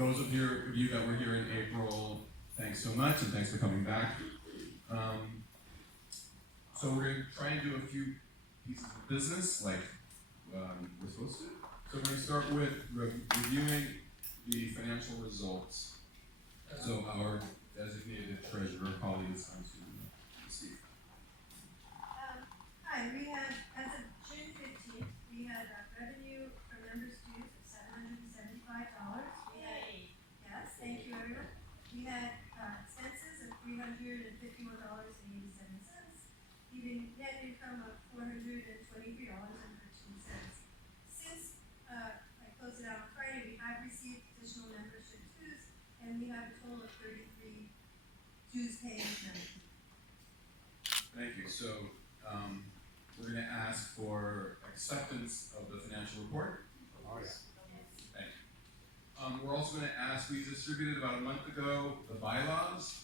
those of you that were here in April, thanks so much, and thanks for coming back. So we're going to try and do a few pieces of business, like we're supposed to. So we're going to start with reviewing the financial results. So our designated treasurer, Polly, is going to speak. Hi, we had, as of June 15th, we had revenue from members' dues of $775. Yes, thank you, everyone. We had expenses of $351.87, leaving net income of $423.13. Since I closed it out on Friday, we have received additional membership dues, and we have a total of 33 dues paying members. Thank you. So we're going to ask for acceptance of the financial report. Oh, yeah. Thank you. We're also going to ask, we distributed about a month ago the bylaws.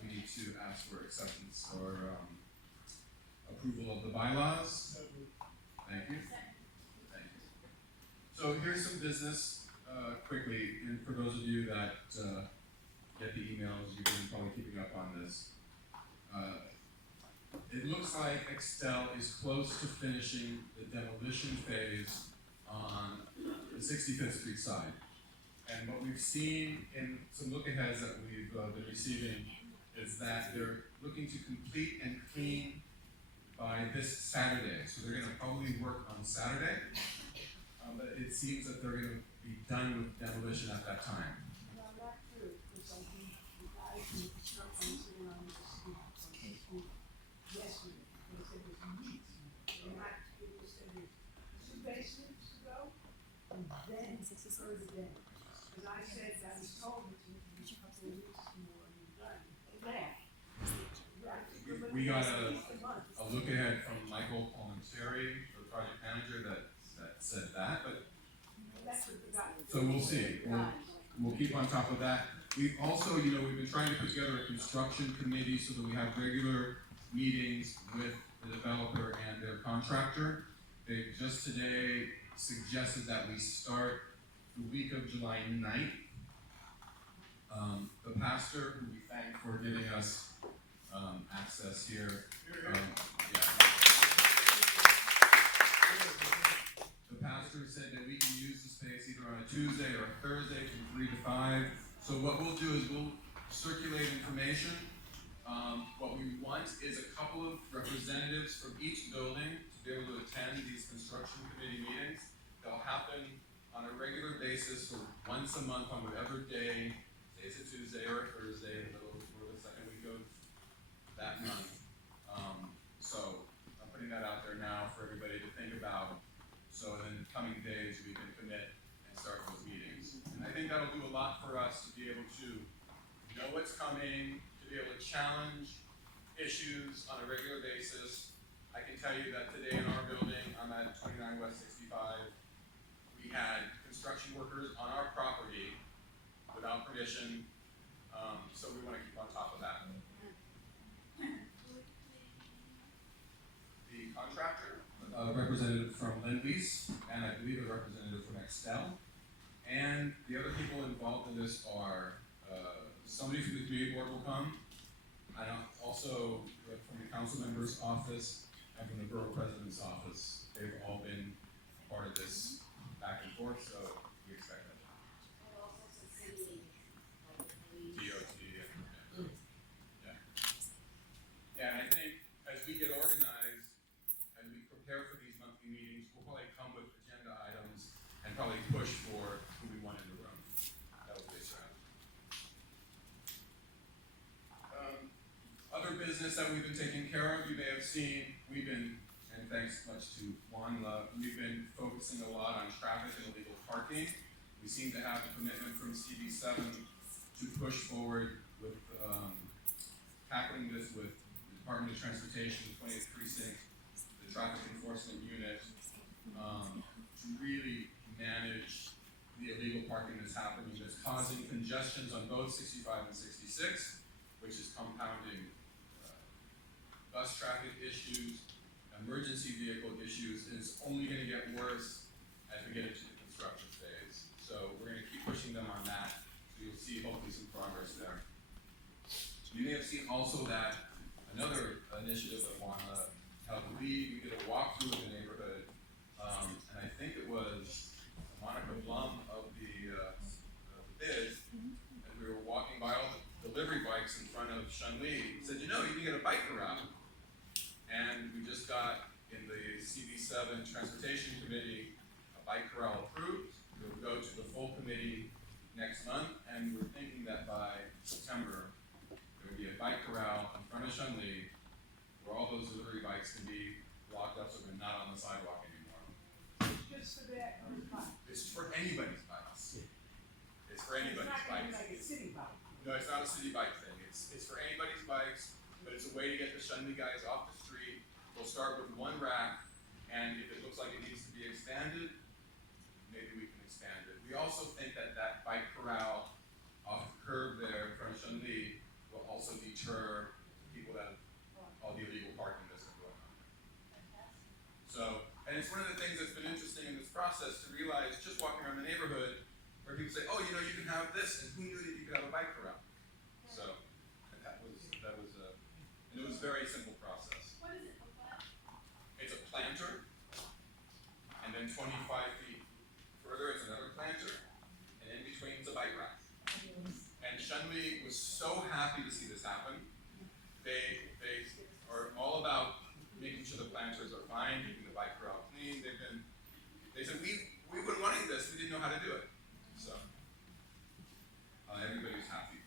We need to ask for acceptance or approval of the bylaws. Thank you. Thank you. So here's some business quickly, and for those of you that get the emails, you've been probably keeping up on this. It looks like Excel is close to finishing the demolition phase on the 65th Street side. And what we've seen in some look-aheads that we've been receiving is that they're looking to complete and clean by this Saturday. So they're going to probably work on Saturday, but it seems that they're going to be done with demolition at that time. Well, that's true, because I think the guys in the construction sitting on the street yesterday, they said there's weeks, and it was said there's 2 basements to go, and then further then. Because I said, I was told it would be a couple of weeks more and you're done. And then, We got a look ahead from Michael Palmenteri, the project manager, that said that, but that's what the guy. so we'll see. We'll keep on top of that. We've also, we've been trying to put together a construction committee so that we have regular meetings with the developer and their contractor. They just today suggested that we start the week of July 9th. The pastor, who we thank for giving us access here, the pastor said that we can use the space either on a Tuesday or a Thursday from 3 to 5. So what we'll do is we'll circulate information. What we want is a couple of representatives from each building to be able to attend these construction committee meetings. They'll happen on a regular basis for once a month on whatever day, say it's a Tuesday or a Thursday, in the middle or the second week of that month. So I'm putting that out there now for everybody to think about. So in the coming days we can commit and start those meetings. And I think that'll do a lot for us to be able to know what's coming, to be able to challenge issues on a regular basis. I can tell you that today in our building, I'm at 29 West 65, we had construction workers on our property without permission, so we want to keep on top of that. The contractor, a representative from Lend-Lease, and I believe a representative from Excel. And the other people involved in this are somebody from the community board will come, and also from the council member's office and from the borough president's office. They've all been part of this back and forth, so we expect that. DOT, yeah, and I think as we get organized and we prepare for these monthly meetings, we'll probably come with agenda items and probably push for who we want in the room. That would be a strategy. Other business that we've been taking care of, you may have seen, we've been, and thanks much to Juan Love, we've been focusing a lot on traffic and illegal parking. We seem to have a commitment from CB7 to push forward with tackling this with the Department of Transportation, 20th Precinct, the Traffic Enforcement Unit, to really manage the illegal parking that's happening, that's causing congestions on both 65 and 66, which is compounding bus traffic issues, emergency vehicle issues, and it's only going to get worse as we get into the construction phase. So we're going to keep pushing them on that. you'll see hopefully some progress there. You may have seen also that another initiative that wanna help lead, we did a walkthrough of the neighborhood, and I think it was Monica Blum of the bid, and we were walking by all the delivery bikes in front of Shunli, said, you know, you can get a bike around. And we just got in the CB7 Transportation Committee a bike corral approved. It will go to the full committee next month, and we're thinking that by September there will be a bike corral in front of Shunli where all those delivery bikes can be locked up so they're not on the sidewalk anymore. Just for that, or it's fine. It's for anybody's bikes. It's for anybody's It's not gonna be bikes. like a city bike. No, it's not a city bike thing. It's for anybody's bikes, but it's a way to get the Shunli guys off the street. We'll start with one rack, and if it looks like it needs to be expanded, maybe we can expand it. We also think that that bike corral off the curb there in front of Shunli will also deter people that all the illegal parking that's going on there. So, and it's one of the things that's been interesting in this process to realize, just walking around the neighborhood, where people say, oh, you know, you can have this, and who knew that you could have a bike corral? So, and and it was a very simple process. What does it look like? It's a planter, and then 25 feet further it's another planter, and in between it's a bike rack. And Shunli was so happy to see this happen. They are all about making sure the planters are fine, keeping the bike corral clean. They said, we've been wanting this, we didn't know how to do it. So, everybody's happy.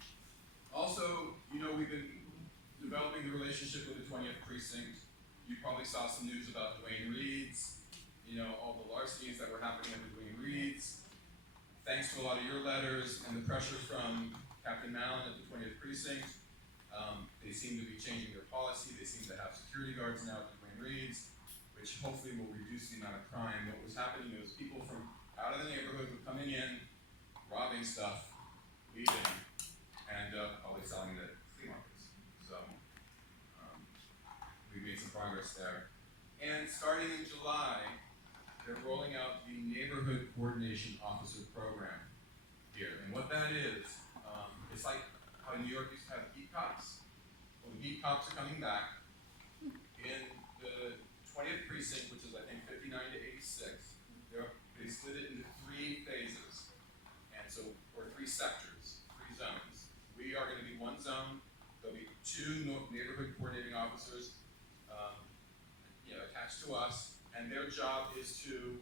Also, you know, we've been developing the relationship with the 20th precinct. You probably saw some news about Dwayne Reed's, you know, all the larcenies that were happening at the Dwayne Reed's. Thanks to a lot of your letters and the pressure from Captain Mallon at the 20th precinct, they seem to be changing their policy. They seem to have security guards now at the Dwayne Reed's, which hopefully will reduce the amount of crime. What was happening was people from out of the neighborhood were coming in, robbing stuff, leaving, and probably selling it at flea markets. So we made some progress there. And starting in July, they're rolling out the Neighborhood Coordination Officer Program here. And what that is, it's like how New York used to have beat cops. Well, the beat cops are coming back. In the 20th precinct, which is I think 59 to 86, they split it into 3 phases. And so, or 3 sectors, 3 zones. We are going to be one zone. There'll be 2 neighborhood coordinating officers, attached to us, and their job is to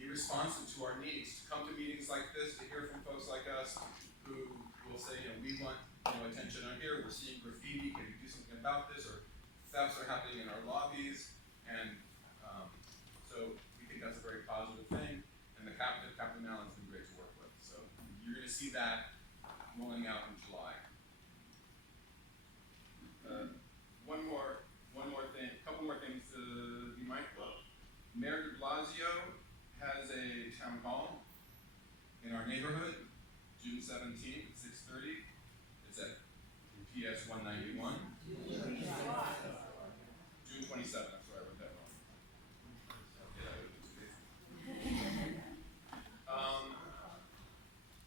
be responsive to our needs, to come to meetings like this, to hear from folks like us who will say, we want attention on here. We're seeing graffiti. Can we do something about this? Or thefts are happening in our lobbies, and so we think that's a very positive thing. And the Captain Mallon's been great to work with. So you're going to see that rolling out in July. Couple more things to be mindful of. Mayor de Blasio has a town hall in our neighborhood, June 17th at 6:30. It's at PS 191. June 27th, I'm sorry, I wrote that wrong.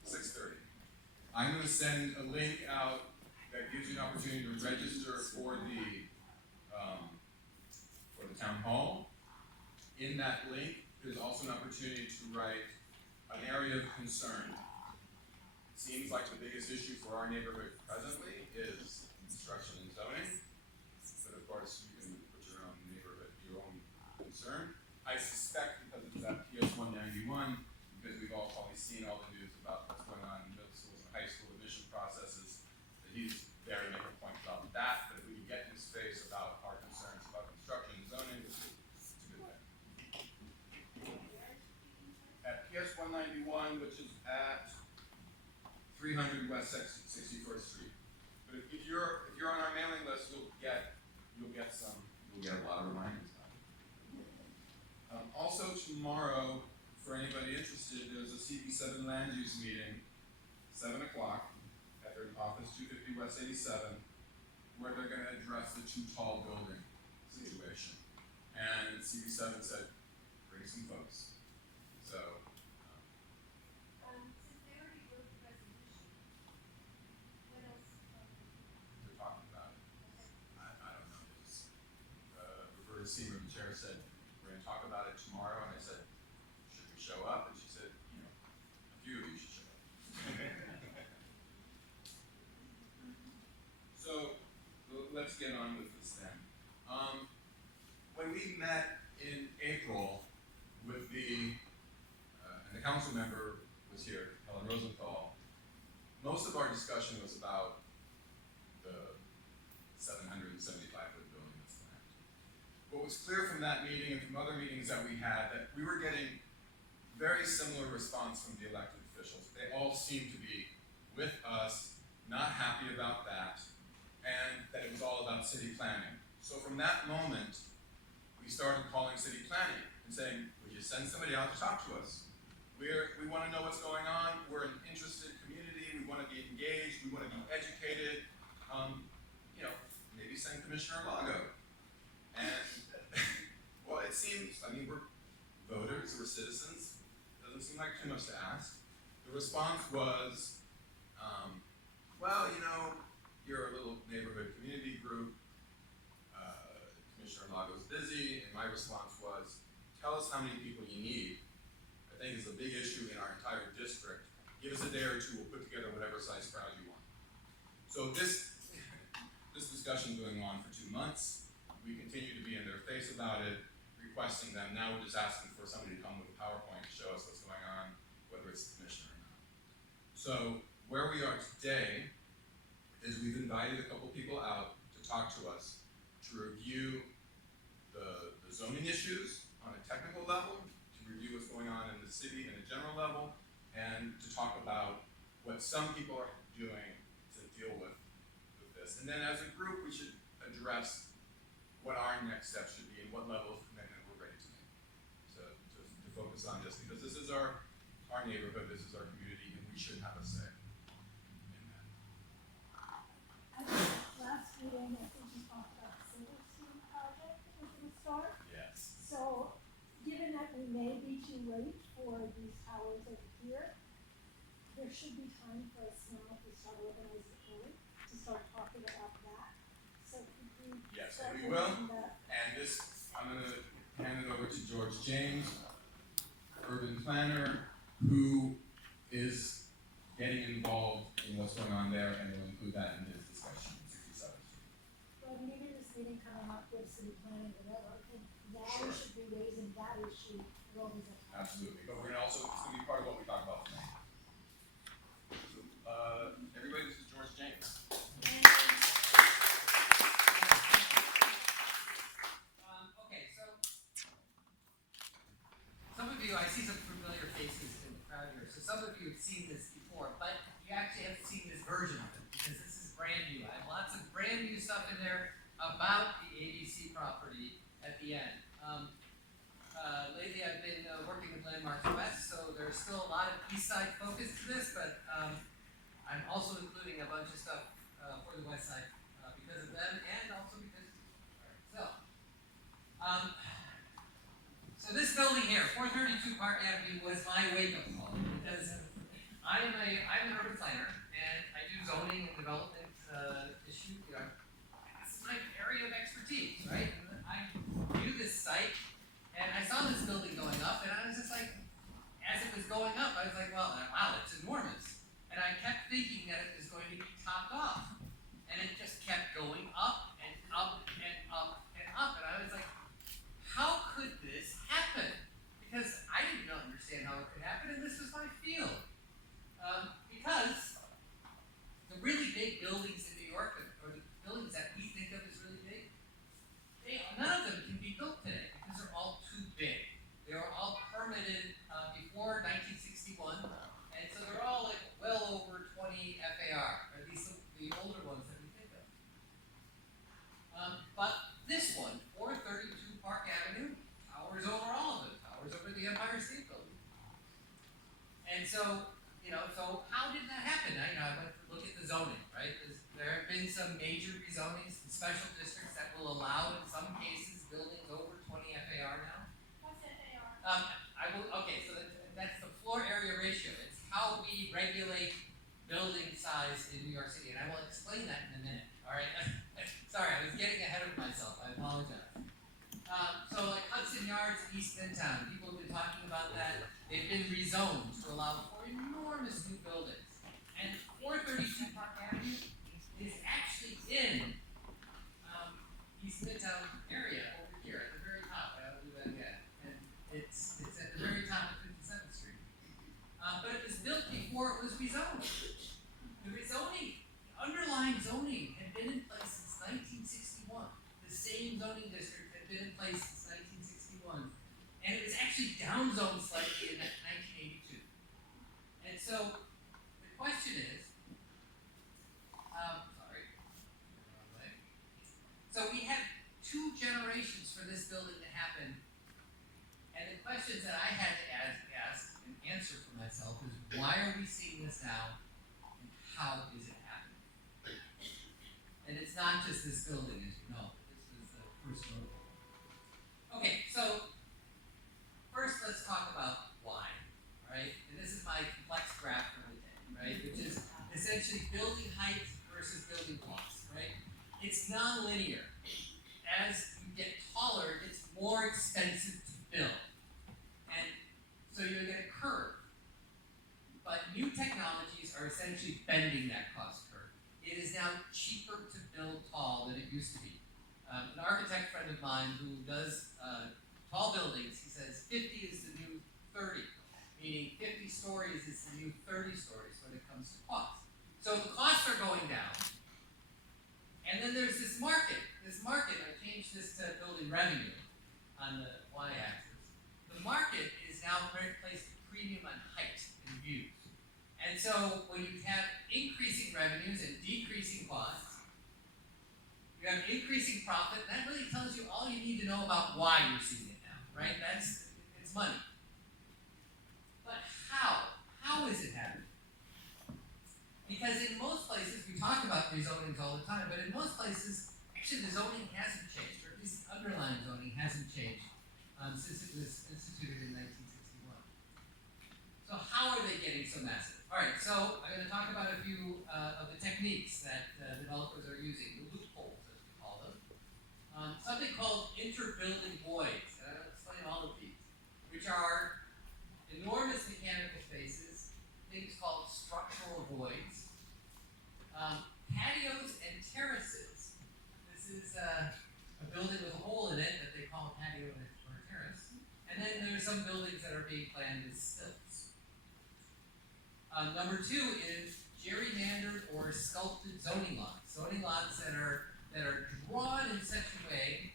6:30. I'm going to send a link out that gives you an opportunity to register for the town hall. In that link, there's also an opportunity to write an area of concern. It seems like the biggest issue for our neighborhood presently is construction and zoning, but of course you can put your own neighborhood, your own concern. I suspect because it's at PS 191, because we've all probably seen all the news about what's going on in middle schools and high school admission processes, that he's there to make a point about that, but if we can get in space about our concerns about construction and zoning, it's a good thing. At PS 191, which is at 300 West 61st Street. But if you're on our mailing list, you'll get a lot of reminders. Also tomorrow, for anybody interested, there's a CB7 land use meeting, 7 o'clock, at their office, 250 West 87, where they're going to address the too tall building situation. And CB7 said, bring some folks. So, Since they already Seamer, the chair, said, we're gonna talk about it tomorrow, and I said, should we show up? And she said, you know, a few of you should show up. So, let's get on with this then. When we met in April with and the council member was here, Helen Rosenthal, most of our discussion was about the 775-foot building that's planned. What was clear from that meeting and from other meetings that we had, that we were getting very similar response from the elected officials. They all seemed to be with us, not happy about that, and that it was all about city planning. So from that moment, we started calling city planning and saying, would you send somebody out to talk to us? We want to know what's going on. We're an interested community. We want to be engaged. We want to be educated. You know, maybe send Commissioner Lago. And well, it seems, I mean, we're voters, we're citizens. Doesn't seem like too much to ask. The response was, well, you know, you're a little neighborhood community group. Commissioner Lago's busy, and my response was, tell us how many people you need. I think it's a big issue in our entire district. Give us a day or two, we'll put together whatever size crowd you want. So this discussion going on for 2 months. We continue to be in their face about it, requesting them. Now we're just asking for somebody to come with a PowerPoint to show us what's going on, whether it's the commissioner or not. So where we are today is we've invited a couple people out to talk to us, to review the zoning issues on a technical level, to review what's going on in the city in a general level, and to talk about what some people are doing to deal with this. And then as a group, we should address what our next steps should be and what level of commitment we're ready to make to focus on this, because this is our neighborhood, this is our community, and we should have a say in that. I think last meeting, I think you talked about the single stream project that was gonna start. Yes. So, given that we may be too late for these towers over here, there should be time for us now to start organizing early, to start talking about that. So could we Yes, start and we will. working that? And this, I'm gonna hand it over to George James, urban planner, who is getting involved in what's going on there, and will include that in his discussion, 67. Well, maybe this meeting coming up with city planning, whatever, I think that Sure. should be raising that issue, always at time. Absolutely, but we're gonna also, it's gonna be part of what we talk about tonight. Everybody, this is George James. Okay, so some of you, I see some familiar faces in the crowd here. So some of you have seen this before, but you actually haven't seen this version of it because this is brand new. I have lots of brand new stuff in there about the ABC property at the end. Lately I've been working with Landmarks West, so there's still a lot of east side focus to this, but I'm also including a bunch of stuff for the west side because of them and also because so this building here, 432 Park Avenue, was my wake-up call because I'm an urban planner and I do zoning and development issue. You know, this is my area of expertise, right? And I view this site and I saw this building going up and I was just like, as it was going up, I was like, well, wow, it's enormous. And I kept thinking that it was going to be topped off. And it just kept going up and up and up and up. And I was like, how could this happen? Because I didn't understand how it could happen, and this was my field. Because the really big buildings in New York, or the buildings that we think of as really big, none of them can be built today because they're all too big. They were all permitted before 1961, and so they're all like well over 20 FAR, or at least the older ones that we think of. But this one, 432 Park Avenue, towers over all of them, towers over the Empire State Building. And so, so how did that happen? I went to look at the zoning, right? There have been some major rezonings and special districts that will allow, in some cases, buildings over 20 FAR now. What's FAR? Okay, so that's the floor area ratio. It's how we regulate building size in New York City, and I will explain that in a minute, all right? Sorry, I was getting ahead of myself, I apologize. So like Hudson Yards in East Midtown, people have been talking about that. They've been rezoned to allow for enormous new buildings. And 432 Park Avenue is actually in East Midtown area over here at the very top. I don't do that yet. And it's at the very top of 57th Street. But it was built before it was rezoned. The rezoning, underlying zoning had been in place since 1961. The same zoning district had been in place since 1961. And it was actually downzoned slightly in 1982. And so the question is, wrong way. So we had 2 generations for this building to happen. And the questions that I had to ask and answer for myself is, why are we seeing this now? And how is it happening? And it's not just this building, as you know. This was the first notable one. Okay, so first let's talk about why, right? And this is my complex graph for the day, right? Which is essentially building height versus building cost, right? It's nonlinear. As you get taller, it's more expensive to build. And so you'll get a curve. But new technologies are essentially bending that cost curve. It is now cheaper to build tall than it used to be. An architect friend of mine who does tall buildings, he says 50 is the new 30, meaning 50 stories is the new 30 stories when it comes to cost. So the costs are going down. And then there's this market. I changed this to building revenue on the y-axis. The market is now placed a premium on height and views. And so when you have increasing revenues and decreasing costs, you have increasing profit. That really tells you all you need to know about why you're seeing it now, right? It's money. But how? How is it happening? Because in most places, we talk about rezonings all the time, but in most places, actually the zoning hasn't changed, or at least the underlying zoning hasn't changed since it was instituted in 1961. So how are they getting so massive? All right, so I'm going to talk about a few of the techniques that developers are using, the loopholes, as we call them. Something called interbuilding voids, and I'll explain all of these, which are enormous mechanical spaces, things called structural voids, patios and terraces. This is a building with a hole in it that they call a patio or a terrace. And then there are some buildings that are being planned as stilts. Number 2 is gerrymandered or sculpted zoning lots. Zoning lots that are drawn in such a way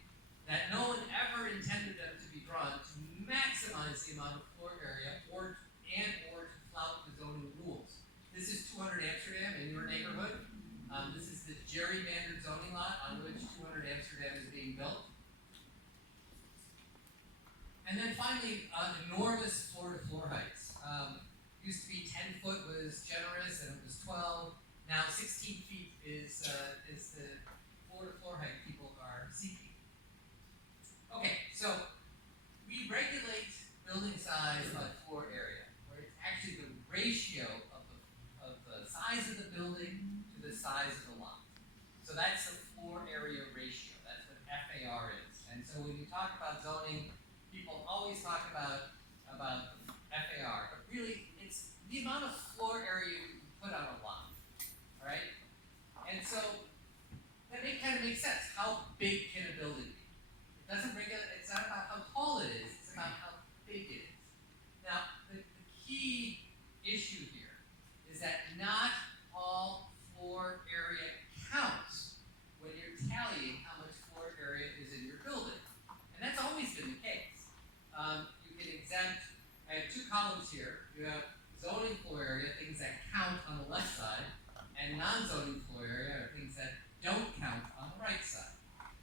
that no one ever intended them to be drawn to maximize the amount of floor area or to flout the zoning rules. This is 200 Amsterdam in your neighborhood. This is the gerrymandered zoning lot on which 200 Amsterdam is being built. And then finally, enormous floor-to-floor heights. Used to be 10 foot was generous and it was 12. Now 16 feet is the floor-to-floor height people are seeking. Okay, so we regulate building size by floor area, where it's actually the ratio of the size of the building to the size of the lot. So that's the floor area ratio. That's what FAR is. And so when you talk about zoning, people always talk about FAR, but really it's the amount of floor area you put on a lot. All right? And so that kind of makes sense. How big can a building be? It doesn't regulate. It's not about how tall it is. It's about how big it is. Now, the key issue here is that not all floor area counts when you're tallying how much floor area is in your building. And that's always been the case. You can exempt, I have 2 columns here. You have zoning floor area, things that count on the left side, and non-zoning floor area are things that don't count on the right side.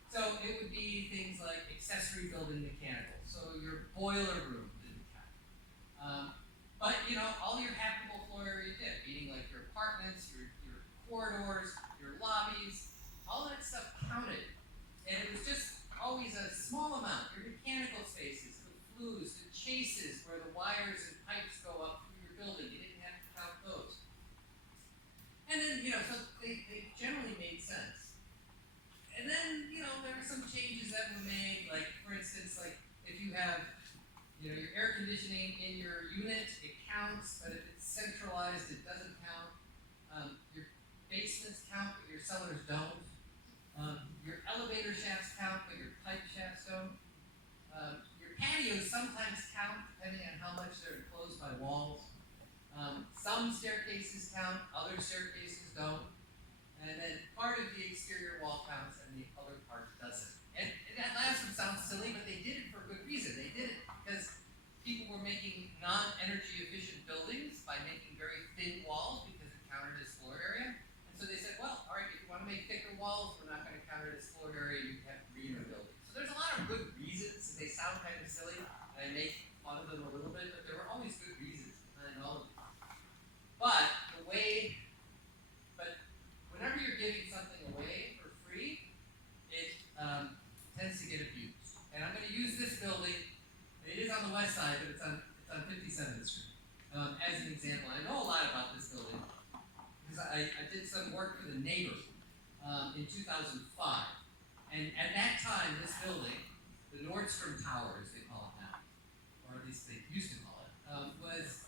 So it would be things like accessory building mechanicals. So your boiler room didn't count. But all your habitable floor area did, meaning like your apartments, your corridors, your lobbies, all that stuff counted. And it was just always a small amount. Your mechanical spaces, the flues, the chases where the wires and pipes go up through your building, you didn't have to count those. And then, so they generally made sense. And then, there were some changes that were made, like, for instance, provisioning in your unit, it counts, but if it's centralized, it doesn't count. Your basements count, but your cellars don't. Your elevator shafts count, but your pipe shafts don't. Your patios sometimes count, depending on how much they're enclosed by walls. Some staircases count, other staircases don't. And then part of the exterior wall counts and the other part doesn't. And that last one sounds silly, but they did it for a good reason. They did it because people were making non-energy efficient buildings by making very thin walls because it counted as floor area. And so they said, well, all right, if you want to make thicker walls, we're not going to count it as floor area, you have greener buildings. So there's a lot of good reasons. They sound kind of silly, and I make fun of them a little bit, but there were always good reasons behind all of them. But whenever you're giving something away for free, it tends to get abused. And I'm going to use this building. It is on the west side, but it's on 57th Street as an example. I know a lot about this building because I did some work for the neighbor in 2005. And at that time, this building, the Nordstrom Tower, as they call it now, or at least they used to call it, was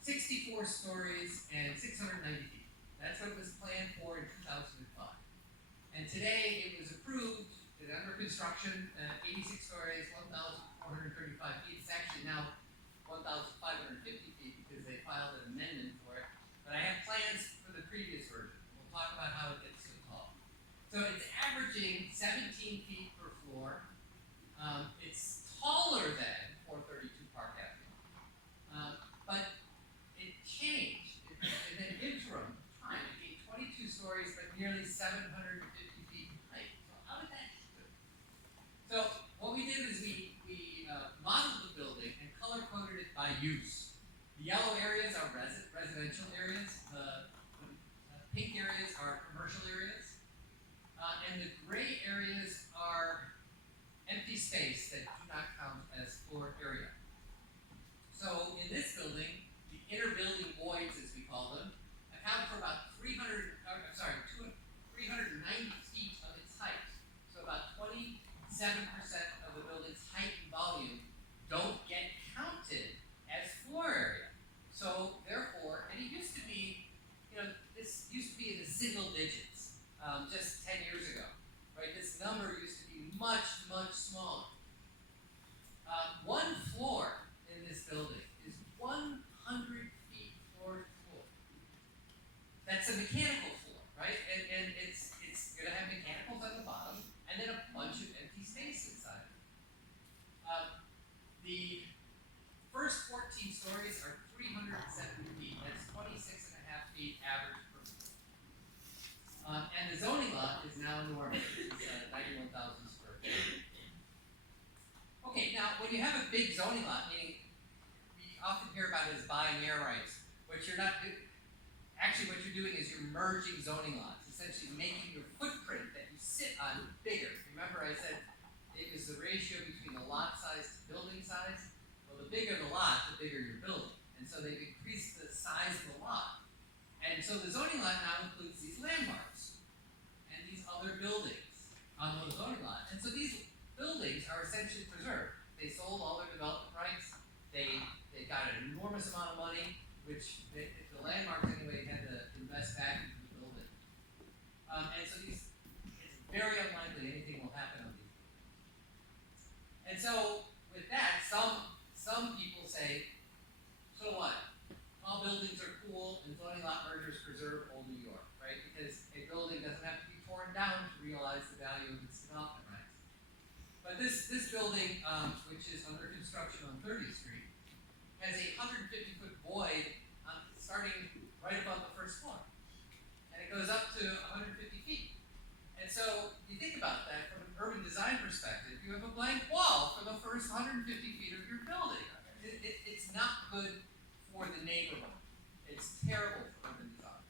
64 stories and 690 feet. That's what it was planned for in 2005. And today it was approved, it's under construction, 86 stories, 1,435 feet. It's actually now 1,550 feet because they filed an amendment for it. But I have plans for the previous version. We'll talk about how it gets so tall. So it's averaging 17 feet per floor. It's taller than 432 Park Avenue. But it changed. In an interim time, it gained 22 stories, but nearly 750 feet in height. So how did that happen? So what we did is we modeled the building and color coded it by use. The yellow areas are residential areas. The pink areas are commercial areas. And the gray areas are empty space that do not count as floor area. So in this building, the inner building voids, as we call them, account for about 390 feet of its height. So about 27% of the building's height and volume don't get counted as floor area. So therefore, and it used to be, this used to be in the single digits just 10 years ago, right? This number used to be much, much smaller. One floor in this building is 100 feet floor to floor. That's a mechanical floor, right? And it's going to have mechanicals on the bottom and then a bunch of empty space inside. The first 14 stories are 370 feet. That's 26 and a half feet average per floor. And the zoning lot is now enormous. It's 91,000 square feet. Okay, now when you have a big zoning lot, meaning we often hear about it as buying air rights, what you're not doing, actually what you're doing is you're merging zoning lots, essentially making your footprint that you sit on bigger. Remember I said it is the ratio between the lot size to building size? Well, the bigger the lot, the bigger your building. And so they've increased the size of the lot. And so the zoning lot now includes these landmarks and these other buildings on the zoning lot. And so these buildings are essentially preserved. They sold all their development rights. They got an enormous amount of money, which the landmarks anyway had to invest back into the building. And so it's very unlikely anything will happen on these buildings. And so with that, some people say, so what? All buildings are cool and zoning lot mergers preserve old New York, right? Because a building doesn't have to be torn down to realize the value of its development rights. But this building, which is under construction on 30th Street, has a 150-foot void starting right above the first floor. And it goes up to 150 feet. And so you think about that from an urban design perspective, you have a blank wall for the first 150 feet of your building. It's not good for the neighborhood. It's terrible for urban design.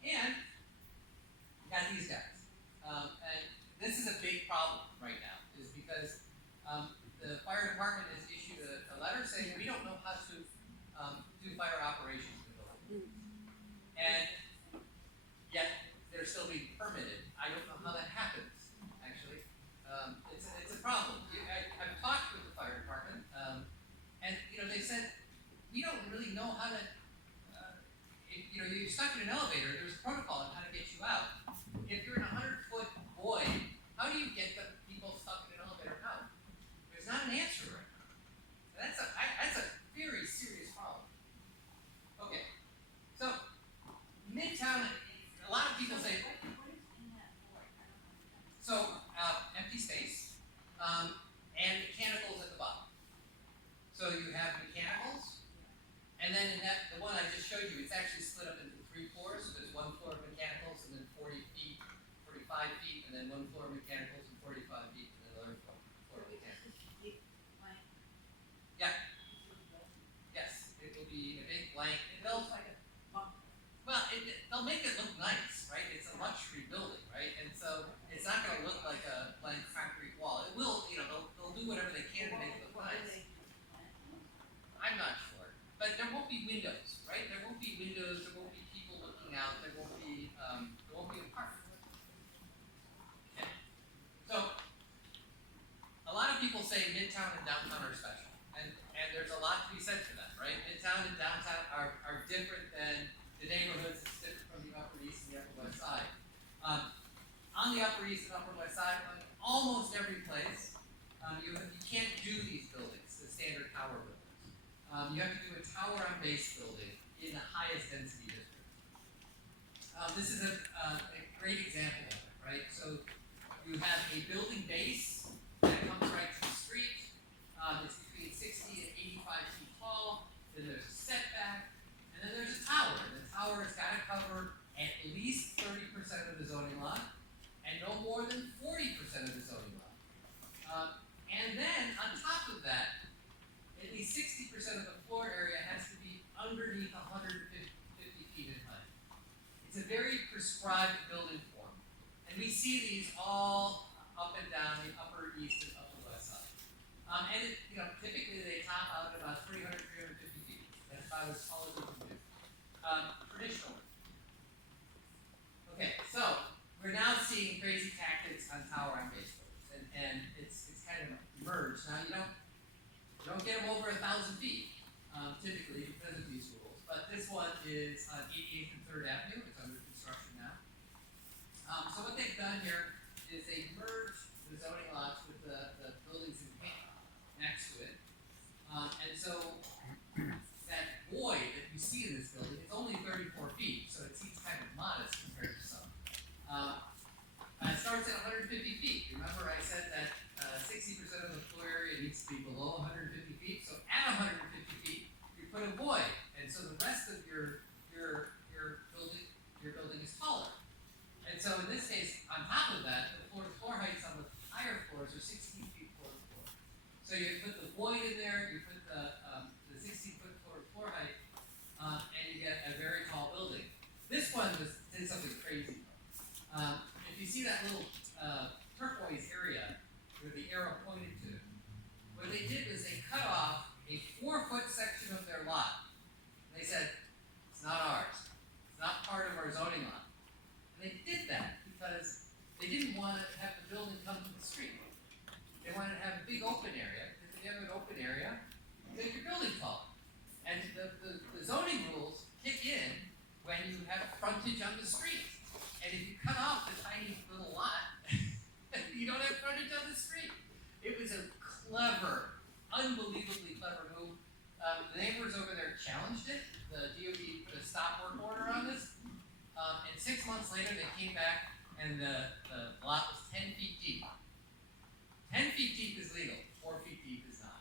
And you got these guys. And this is a big problem right now, is because the fire department has issued a letter saying we don't know how to do fire operations in the building. And yet they're still being permitted. I don't know how that happens, actually. It's a problem. I've talked with the fire department, and in an elevator, there's a protocol on how to get you out. If you're in a 100-foot void, how do you get the people stuck in an elevator out? There's not an answer right now. And that's a very serious problem. Okay, so Midtown, a lot of people say, What is in that board? I don't know. so empty space, and mechanicals at the bottom. So you have mechanicals, and then in that, the one I just showed you, it's actually split up into 3 floors. So there's 1 floor of mechanicals, and then 40 feet, 45 feet, and then 1 floor of mechanicals, and 45 feet, and then another floor of mechanicals. Yeah. Yes, it will be a big blank. And they'll make it look nice, right? It's a luxury building, right? And so it's not going to look like a blank concrete wall. It will, they'll do whatever they can to make it look nice. I'm not sure, but there won't be windows, right? There won't be windows. There won't be people looking out. There won't be a park. Okay. So a lot of people say Midtown and downtown are special, and there's a lot to be said for that, right? Midtown and downtown are different than the neighborhoods. It's different from the Upper East and the Upper West Side. On the Upper East and Upper West Side, on almost every place, you can't do these buildings, the standard tower buildings. You have to do a tower on base building in the highest density district. This is a great example of it, right? So you have a building base that comes right to the street. It's between 60 and 85 feet tall. Then there's a setback, and then there's a tower. And the tower has got to cover at least 30% of the zoning lot, and no more than 40% of the zoning lot. And then on top of that, at least 60% of the floor area has to be underneath 150 feet in height. It's a very prescribed building form, and we see these all up and down the Upper East and Upper West Side. And typically they top out at about 300, 350 feet. That's about as tall as you can do. Traditionally. Okay, so we're now seeing crazy tactics on tower on base buildings, and it's kind of merged. Now you don't get them over 1,000 feet, typically because of these rules. But this one is on 88th and 3rd Avenue. It's under construction now. So what they've done here is they merged the zoning lots with the buildings in pink next to it. And so that void that you see in this building is only 34 feet, so it seems kind of modest compared to some. It starts at 150 feet. Remember I said that 60% of the floor area needs to be below 150 feet, so at 150 feet, you put a void, and so the rest of your building is taller. And so in this case, on top of that, the floor-to-floor heights on the higher floors are 16 feet floor-to-floor. So you put the void in there, you put the 16-foot floor-to-floor height, and you get a very tall building. This one did something crazy though. If you see that little turquoise area where the arrow pointed to, what they did was they cut off a 4-foot section of their lot. And they said, it's not ours. It's not part of our zoning lot. And they did that because they didn't want to have the building come to the street. They wanted to have a big open area, because if you have an open area, you make your building taller. And the zoning rules kick in when you have frontage on the street. And if you cut off the tiny little lot, you don't have frontage on the street. It was a clever, unbelievably clever move. The neighbors over there challenged it. The DOT put a stop work order on this. And 6 months later, they came back, and the lot was 10 feet deep. 10 feet deep is legal. 4 feet deep is not.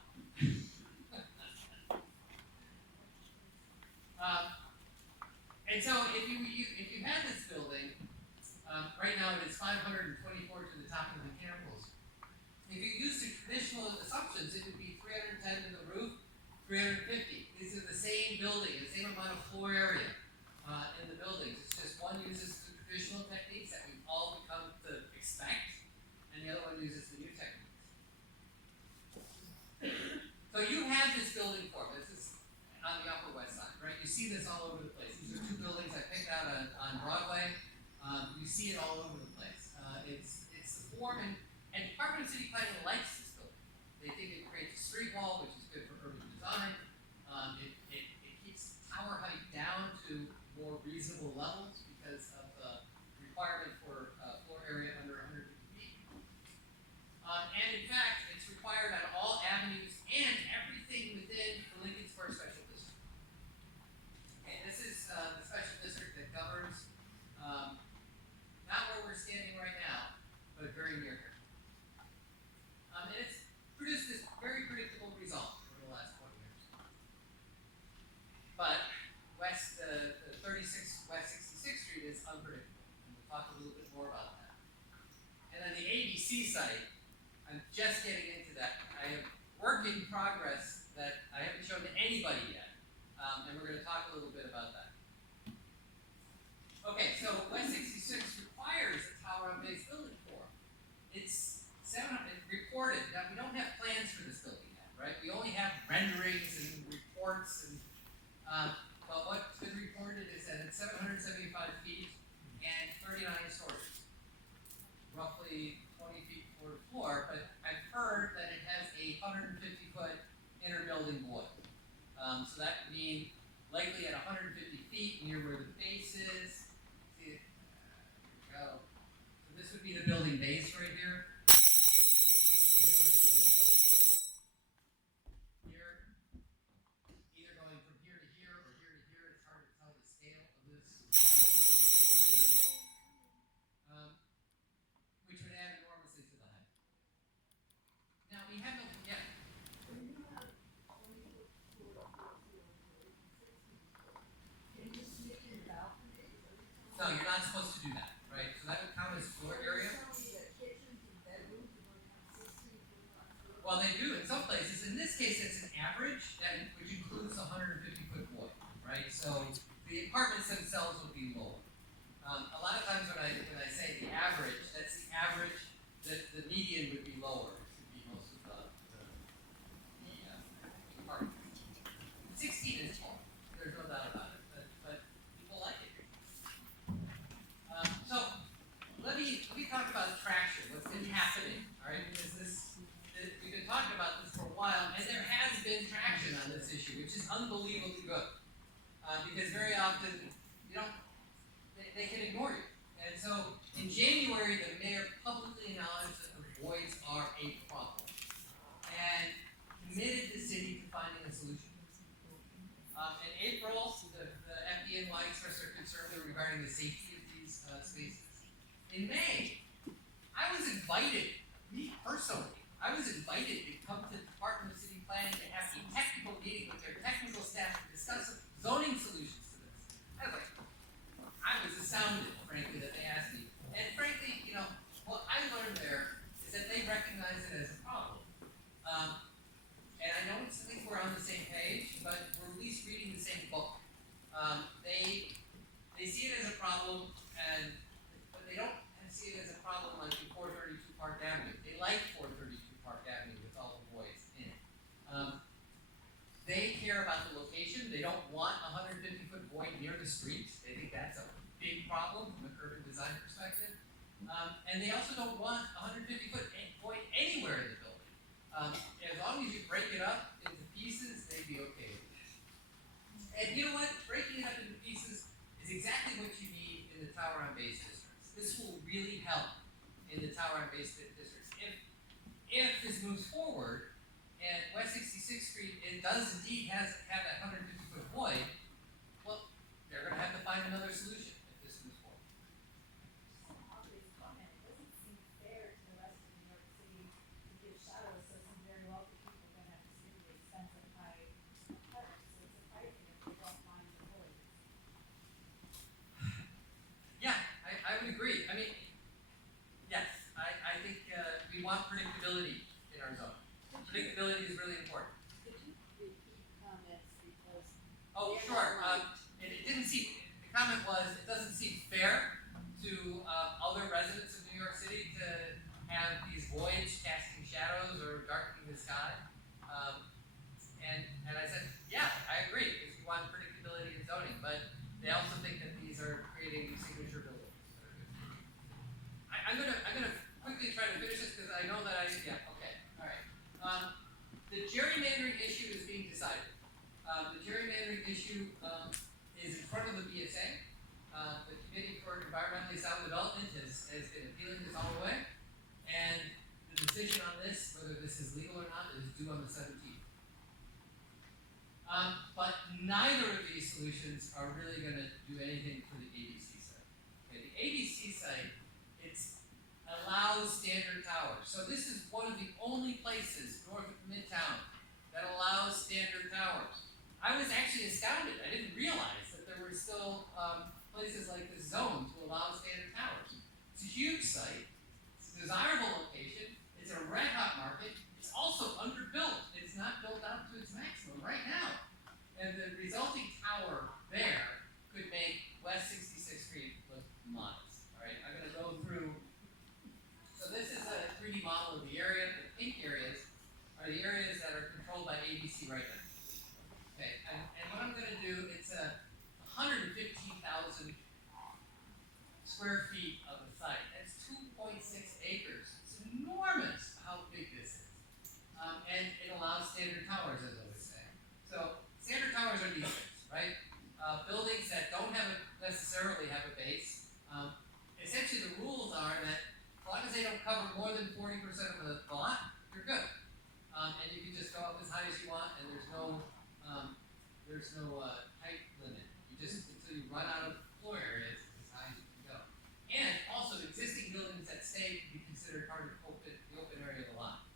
And so if you had this building, right now it is 524 to the top of the mechanicals. If you use the traditional assumptions, it would be 310 to the roof, 350. These are the same building, the same amount of floor area in the buildings. It's just one uses the traditional techniques that we've all become to expect, and the other one uses the new techniques. So you have this building form. This is on the Upper West Side, right? You see this all over the place. These are 2 buildings I picked out on Broadway. You see it all over the place. It's the form, and Department of City Planning likes this building. They think it creates a street wall, which is good for urban design. It keeps tower height down to more reasonable levels. in progress that I haven't shown to anybody yet, and we're going to talk a little bit about that. Okay, so West 66 requires a tower on base building form. It's reported. Now, we don't have plans for this building yet, right? We only have renderings and reports, and but what's been reported is that it's 775 feet and 39 stories, roughly 20 feet floor to floor, but I've heard that it has a 150-foot inner building void. So that would mean likely at 150 feet near where the base is. See, here we go. So this would be the building base right here. There's likely to be a void here, either going from here to here or here to here. It's hard to tell the scale of this void, which would add enormously to the height. Now we have no, yeah. No, you're not supposed to do that, right? So that would count as floor area. Well, they do in some places. In this case, it's an average, which includes a 150-foot void, right? So the apartments themselves would be lower. A lot of times when I say the average, that's the average. The median would be lower. It should be most of the apartments. 16 is small. There's no doubt about it, but people like it. So let me talk about traction. What's been happening? All right, because we've been talking about this for a while, and there has been traction on this issue, which is unbelievably good. Because very often they can ignore you. And so in January, the mayor publicly acknowledged that the voids are a problem and committed the city to finding a solution. In April, the FDN expressed their concern regarding the safety of these spaces. In May, I was invited, me personally, I was invited to come to the Department of City Planning to have a technical meeting with their technical staff to discuss zoning solutions to this. I was astounded, frankly, that they asked me. And frankly, what I learned there is that they recognize it as a problem. And I don't think we're on the same page, but we're at least reading the same book. They see it as a problem, but they don't see it as a problem like in 432 Park Avenue. They like 432 Park Avenue with all the voids in it. They care about the location. They don't want a 150-foot void near the streets. They think that's a big problem from an urban design perspective. And they also don't want a 150-foot void anywhere in the building. As long as you break it up into pieces, they'd be okay with it. And you know what? Breaking it up into pieces is exactly what you need in the tower on base districts. This will really help in the tower on base districts. If this moves forward and West 66th Street does indeed have that 150-foot void, well, they're going to have to find another solution if this moves forward. Obvious comment. It doesn't seem fair to the rest of New York City to give shadows so some very wealthy people are gonna have to sleep in the expensive high apartments. So it's surprising if they don't find the voids. Yeah, I would agree. I mean, yes, I think we want predictability in our zone. Predictability is really important. Could you repeat comments because Oh, they're sure. not right. It didn't seem, the comment was, it doesn't seem fair to other residents of New York City to have these voids casting shadows or darkening the sky. And I said, yeah, I agree, because we want predictability in zoning, but they also think that these are creating signature buildings. I'm gonna quickly try to finish this because I know that yeah, okay, all right. The gerrymandering issue is being decided. The gerrymandering issue is in front of the BSA. The Committee for Environmentally Sound Development has been appealing this all the way, and the decision on this, whether this is legal or not, is due on the 17th. But neither of these solutions are really going to do anything for the ABC site. Okay, the ABC site, it allows standard towers. So this is one of the only places north of Midtown that allows standard towers. I was actually astounded. I didn't realize that there were still places like this zone to allow standard towers. It's a huge site. It's a desirable location. It's a red hot market. It's also underbuilt. It's not standard towers, as I always say. So standard towers are these things, right? Buildings that don't necessarily have a base. Essentially, the rules are that as long as they don't cover more than 40% of the lot, you're good. And you can just go up as high as you want, and there's no height limit. You just until you run out of floor area, it's as high as you can go. And also, existing buildings that stay can be considered part of the open area of the lot.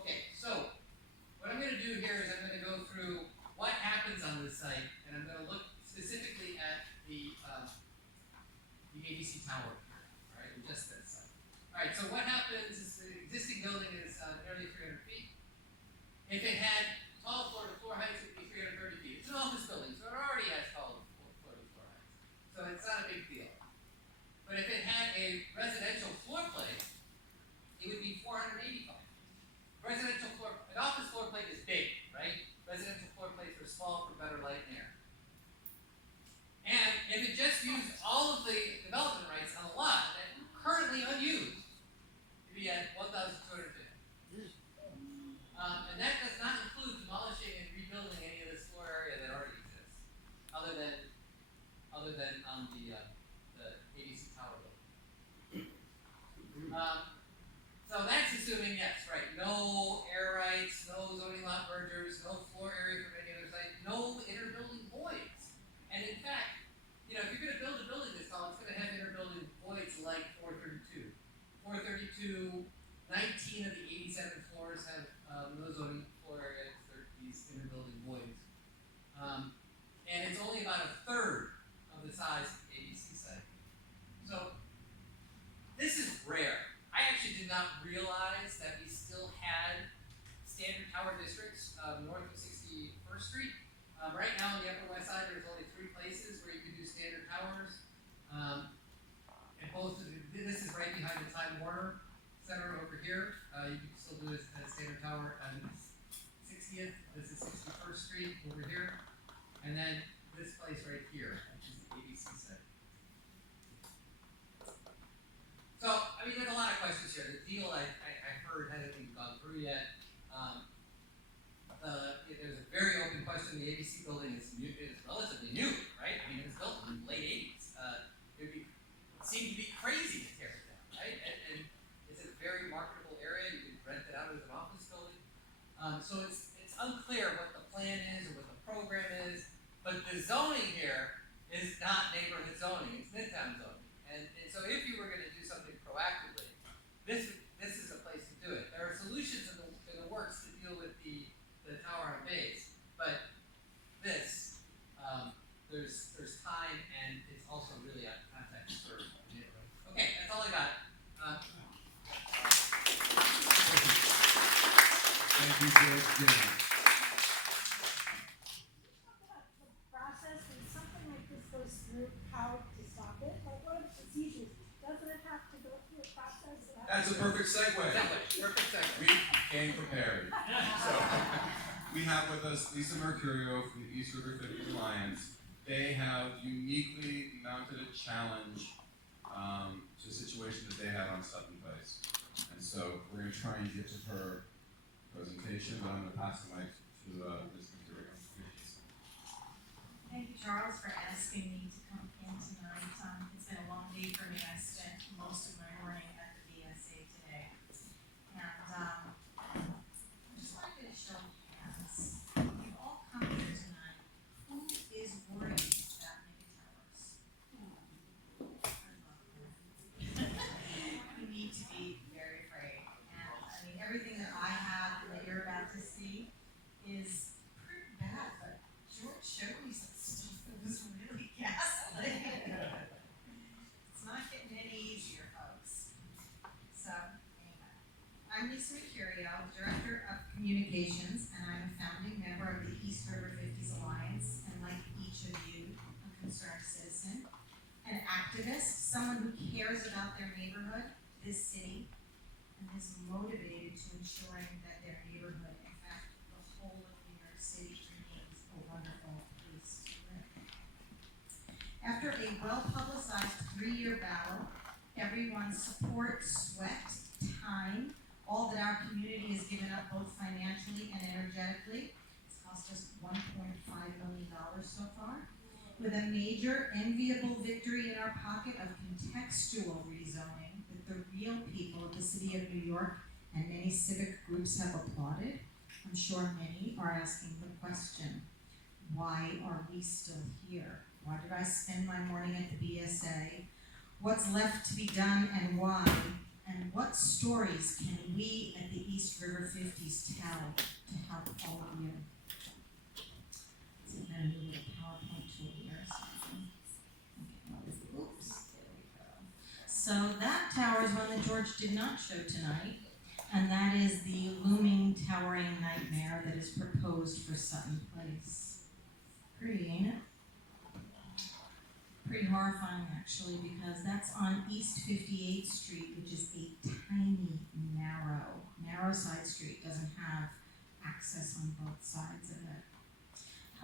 Okay, so what I'm going to do here is I'm going to go through what happens on this site, and I'm going to look specifically at the ABC tower here, all right, and just that site. All right, so what happens is the existing building is nearly 300 feet. If it had tall floor-to-floor heights, it would be 330 feet. It's an office building, so it already has tall floor-to-floor heights. So it's not a big deal. But if it had a residential floor plate, it would be 485. An office floor plate is big, right? Residential floor plates are small for better light and air. And if it just used all of the development rights on a lot that are currently unused, it'd be at 1,250. And that does not include demolishing and rebuilding any of this floor area that already exists, other than on the ABC tower building. So that's assuming, yes, right, no air rights, no zoning lot mergers, no floor area from any other site, no interbuilding voids. And in fact, if you're going to build a building this tall, it's going to have interbuilding voids like 432. 432, 19 of the 87 floors have no zoning floor areas, these interbuilding voids. And it's only about a third of the size of the ABC site. So this is rare. I actually did not realize that we still had standard tower districts north of 61st Street. Right now on the Upper West Side, there's only 3 places where you can do standard towers. And this is right behind the Time Warner Center over here. You can still do it at standard tower on 60th. This is 61st Street over here. And then this place right here, which is the ABC site. So, there's a lot of questions here. The deal I heard hasn't even gone through yet. There's a very open question. The ABC building is relatively new, right? It was built in the late 80s. It seemed to be crazy to tear it down, right? And it's a very marketable area. You can rent it out as an office building. So it's unclear what the plan is or what the program is. But the zoning here is not neighborhood zoning. It's midtown zoning. And so if you were going to do something proactively, this is a place to do it. There are solutions in the works to deal with the tower on base, but there's time, and it's also really out of context for the neighborhood. Okay, that's all I got. Thank you, George. James. Talk about the process when something like this goes through, how to stop it, like what are the procedures? Doesn't it have to go through a process? That's a perfect segue. Perfect segue. We came prepared. So, we have with us Lisa Mercurio from the East River 50 Alliance. They have uniquely mounted a challenge to a situation that they had on Sutton Place. And so we're going to try and get to her presentation, but I'm going to pass the mic to Ms. Mercurio. Thank you, Charles, for asking me to come in tonight. It's been a long day for me. I spent most of my morning at the BSA today. And I just wanted to show hands. You've all come here tonight. Who is worried about mega towers? You need to be very afraid. And everything that I have and that you're about to see is pretty bad, but George showed me some stuff that was really ghastly. It's not getting any easier, folks. So, anyway. I'm Lisa Mercurio, Director of Communications, and I'm a founding member of the East River 50s Alliance, and like each of you, a concerned citizen, an activist, someone who cares about their neighborhood, this city, and is motivated to ensuring that their neighborhood, in fact, the whole of New York City, remains a wonderful place to live. After a well-publicized 3-year battle, everyone's support, sweat, time, all that our community has given up both financially and energetically. It's cost us $1.5 million so far, with a major enviable victory in our pocket of contextual rezoning that the real people of the city of New York and many civic groups have applauded. I'm sure many are asking the question, why are we still here? Why did I spend my morning at the BSA? What's left to be done and why? And what stories can we at the East River 50s tell to help all of you? So I've got a new little PowerPoint tool here. Oops, there we go. So that tower is one that George did not show tonight, and that is the looming, towering nightmare that is proposed for Sutton Place. Pretty, ain't it? Pretty horrifying, actually, because that's on East 58th Street, which is a tiny, narrow side street, doesn't have access on both sides of it.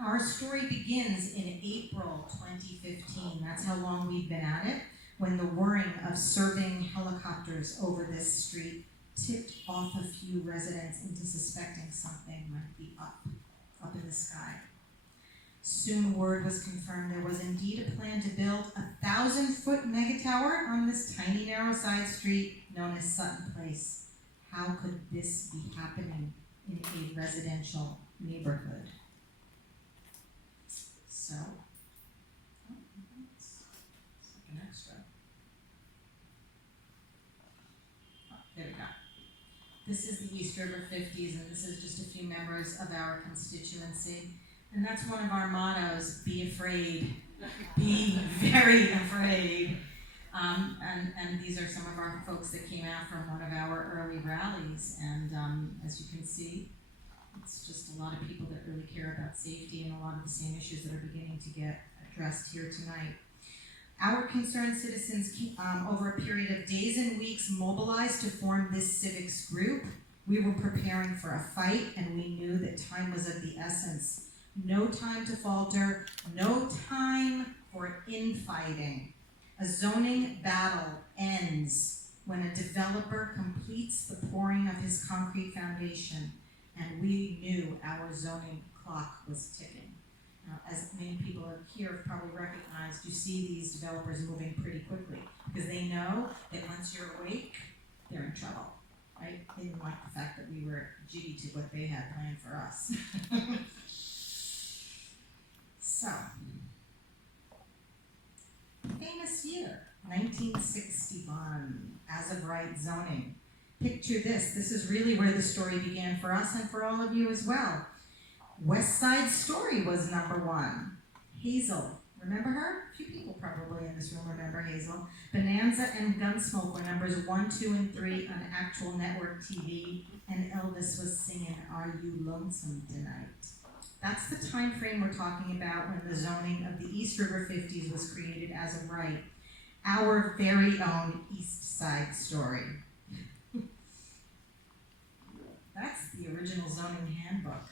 Our story begins in April 2015. That's how long we've been at it, when the whirring of serving helicopters over this street tipped off a few residents into suspecting something might be up in the sky. Soon word was confirmed there was indeed a plan to build a 1,000-foot megatower on this tiny narrow side street known as Sutton Place. How could this be happening in a residential neighborhood? So, it's like an extra. There we go. This is the East River 50s, and this is just a few members of our constituency. And that's one of our mottos, be afraid, be very afraid. And these are some of our folks that came out from one of our early rallies. And as you can see, it's just a lot of people that really care about safety and a lot of the same issues that are beginning to get addressed here tonight. Our concerned citizens, over a period of days and weeks, mobilized to form this civics group. We were preparing for a fight, and we knew that time was of the essence. No time to falter, no time for infighting. A zoning battle ends when a developer completes the pouring of his concrete foundation, and we knew our zoning clock was ticking. As many people here have probably recognized, you see these developers moving pretty quickly because they know that once you're awake, they're in trouble, right? They didn't like the fact that we were jiggy to what they had planned for us. So, famous year, 1961, as of right zoning. Picture this. This is really where the story began for us and for all of you as well. West Side Story was #1. Hazel, remember her? A few people probably in this room remember Hazel. Bonanza and Gunsmoke were numbers 1, 2, and 3 on actual network TV, and Elvis was singing Are You Lonesome Tonight? That's the time frame we're talking about when the zoning of the East River 50s was created as of right. Our very own East Side Story. That's the original zoning handbook.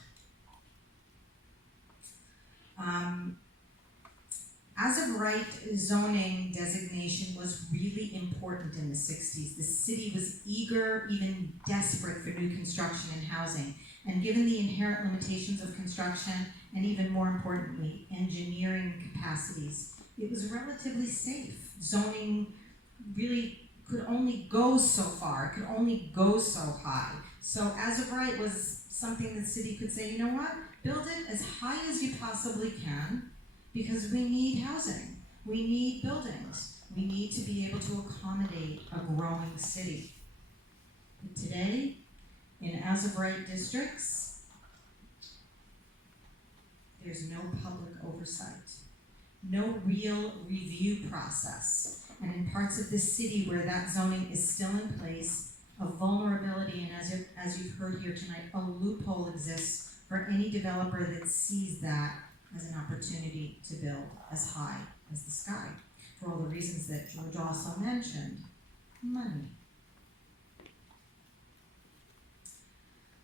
As of right, zoning designation was really important in the 60s. The city was eager, even desperate for new construction and housing. And given the inherent limitations of construction, and even more importantly, engineering capacities, it was relatively safe. Zoning really could only go so far, it could only go so high. So as of right was something the city could say, you know what, build it as high as you possibly can, because we need housing, we need buildings, we need to be able to accommodate a growing city. But today, in as of right districts, there's no public oversight, no real review process. And in parts of the city where that zoning is still in place, a vulnerability, and as you've heard here tonight, a loophole exists for any developer that sees that as an opportunity to build as high as the sky, for all the reasons that George also mentioned. Money.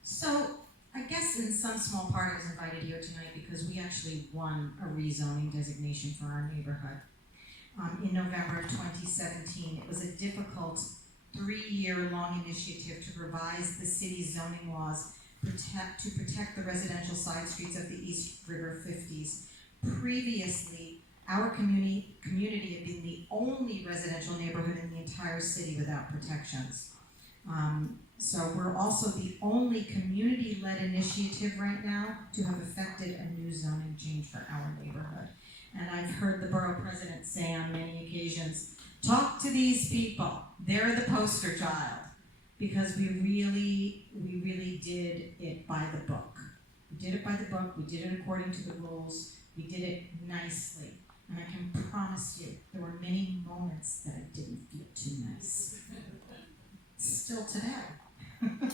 So I guess in some small part I was invited here tonight because we actually won a rezoning designation for our neighborhood. In November of 2017, it was a difficult 3-year-long initiative to revise the city's zoning laws to protect the residential side streets of the East River 50s. Previously, our community had been the only residential neighborhood in the entire city without protections. So we're also the only community-led initiative right now to have effected a new zoning change for our neighborhood. And I've heard the borough president say on many occasions, talk to these people, they're the poster child. Because we really did it by the book. We did it by the book, we did it according to the rules, we did it nicely. And I can promise you, there were many moments that I didn't feel too nice. Still today. Okay.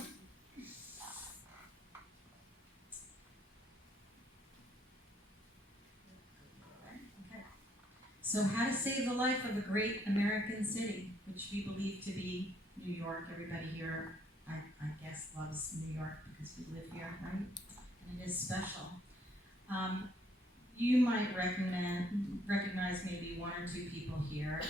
So how to save the life of a great American city, which we believe to be New York. Everybody here, I guess, loves New York because we live here, right? And it is special. You might recognize maybe one or two people here,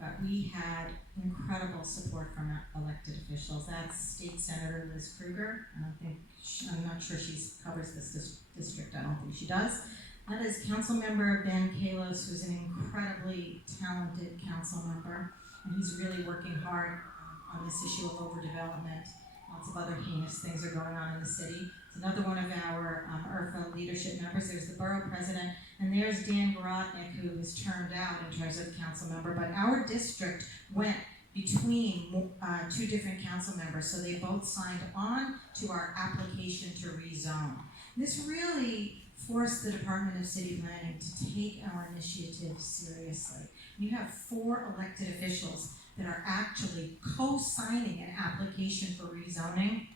but we had incredible support from elected officials. That's State Senator Liz Krueger. I'm not sure she covers this district. I don't think she does. That is Councilmember Ben Kalos, who's an incredibly talented council member. And he's really working hard on this issue of overdevelopment. Lots of other heinous things are going on in the city. It's another one of our IRFA leadership members. There's the borough president, and there's Dan Gorodnick, who is termed out in terms of council member. But our district went between two different council members, so they both signed on to our application to rezone. This really forced the Department of City Planning to take our initiative seriously. You have 4 elected officials that are actually co-signing an application for rezoning.